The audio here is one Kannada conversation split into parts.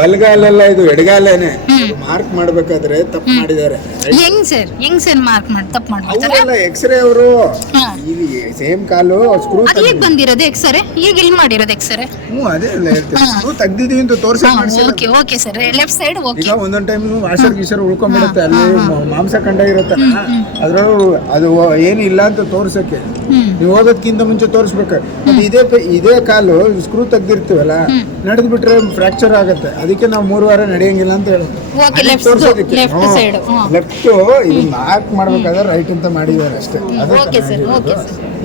ಬಲಗಾಲಲ್ಲ, ಇದು ಎಡಗಾಲೇನೆ. ಮಾರ್ಕ್ ಮಾಡ್ಬೇಕಾದ್ರೆ ತಪ್ಪು ಮಾಡಿದ್ದಾರೆ. ಹೆಂಗ್ ಸರ್ ಮಾರ್ಕ್ ಮಾಡಿ ತಪ್ಪು ಮಾಡ್ತಾರೆ? ಅವರೆಲ್ಲ ಎಕ್ಸ್ರೇ ಅವರು ಸೇಮ್ ಕಾಲು ಸ್ಕ್ರೂ ಅದು ಈಗ ಬಂದಿರೋದು ಎಕ್ಸ್ರೇ, ಈಗ ಇಲ್ಲಿ ಮಾಡಿರೋದು ಎಕ್ಸ್ರೇ. ಅದೇ ಅಲ್ಲ ಹೇಳ್ತೀನಿ, ಸ್ಕ್ರೂ ತೆಗ್ದಿದೀವಿ ಅಂತ ತೋರಿಸಿ okay sir, left side okay. ಈಗ ಒಂದೊಂದು ಟೈಮ್ ವಾಷರ್ ಗೀಷರ್ ಉಳ್ಕೊಂಡ್ಬಿಡುತ್ತೆ, ಅಲ್ಲಿ ಮಾಂಸ ಕಂಡ ಇರುತ್ತಲ್ಲ, ಅದ್ರೊಳಗೆ ಅದು ಏನಿಲ್ಲ ಅಂತ ತೋರ್ಸಕ್ಕೆ ನೀವು ಹೋಗೋದಕ್ಕಿಂತ ಮುಂಚೆ ತೋರಿಸ್ಬೇಕು. ಇದೇ ಕಾಲು ಸ್ಕ್ರೂ ತೆಗ್ದಿರ್ತೀವಲ್ಲ, ನಡೆದ್ ಬಿಟ್ರೆ ಫ್ರಾಕ್ಚರ್ ಆಗುತ್ತೆ. ಅದಕ್ಕೆ ನಾವು 3 ವಾರ ನಡೆಯಂಗಿಲ್ಲ ಅಂತ ಹೇಳೋದು. ಲೆಫ್ಟ್ ಇದು ಮಾರ್ಕ್ ಮಾಡ್ಬೇಕಾದ್ರೆ ರೈಟ್ ಅಂತ ಮಾಡಿದ್ದಾರೆ ಅಷ್ಟೇ.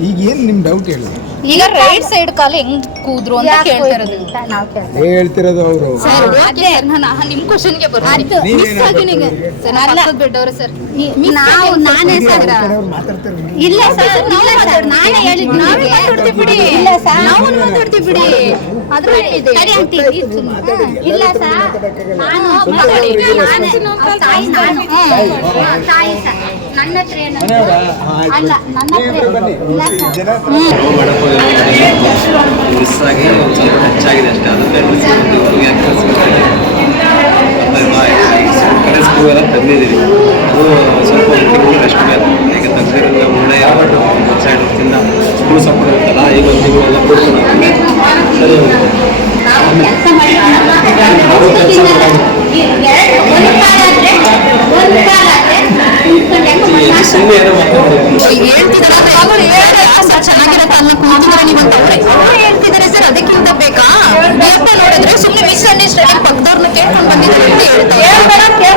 ಈಗ ಏನ್ ನಿಮ್ ಡೌಟ್ ಹೇಳಿ? ಈಗ ರೈಟ್ ಸೈಡ್ ಕಾಲು ಹೆಂಗ್ ಕೂದ್ರು ಅಂತ ಹೇಳ್ತಿರೋದು ಹೇಳ್ತಿರೋದು ಅವರು. ನಿಮ್ ಕ್ವಶನ್ಗೆ ಬರ್ತೀನಿ. ಬಿಟ್ಟವ್ರೆ ಸರ್, ನಾನೇ ಸರ್ ಇಲ್ಲ ಸರ್, ನಾನೇ ಹೇಳಿದ್ದು. ಬಿಡಿ ಇಲ್ಲ ಸರ್, ನಾವು ಮಾತಾಡ್ತೀವಿ ಬಿಡಿ. ಇಲ್ಲ ಸರ್, ನಾನು ತಾಯಿ ಸರ್, ನನ್ನ ಹತ್ರ ಅಲ್ಲ, ನನ್ನ ಹತ್ರ ಮಿಸ್ ಆಗಿ ಒಂದು ಸ್ವಲ್ಪ ಹೆಚ್ಚಾಗಿದೆ ಅಷ್ಟೇ. ಅದಕ್ಕೆ ಸ್ಕ್ರೂ ಎಲ್ಲ ತಂದಿದ್ದೀವಿ. ಅದು ಸ್ವಲ್ಪ ತಿಂಗಳು ರೆಸ್ಟ್ ಬೇಕು. ಈಗ ತೆಗ್ದಿರೋದು ಒಳ್ಳೆಯ ಒಂದು ಸೈಡ್ ತಿಂದ ಸ್ಕ್ರೂ ಸಪೋರ್ಟ್ ಇರುತ್ತಲ್ಲ, ಈಗ ಒಂದು ತಿಂಗಳೆಲ್ಲ ಕೂತ್ಕೊಂಡು ಸರಿ ಸುಮ್ಮನೆ ಏನೋ ಹೇಳ್ತಿದ್ದಾರೆ ಸರ್. ಅದಕ್ಕಿಂತ ಬೇಕಾ ನೋಡಿದ್ರೆ ಸುಮ್ಮನೆ ಮಿಸ್ ಅಂಡರ್ಸ್ಟ್ಯಾಂಡಿಂಗ್ ಪಕ್ಕದವ್ರನ್ನ ಕೇಳ್ಕೊಂಡು ಬಂದಿದ್ದಾರೆ ಅಂತ ಹೇಳ್ತಾರೆ.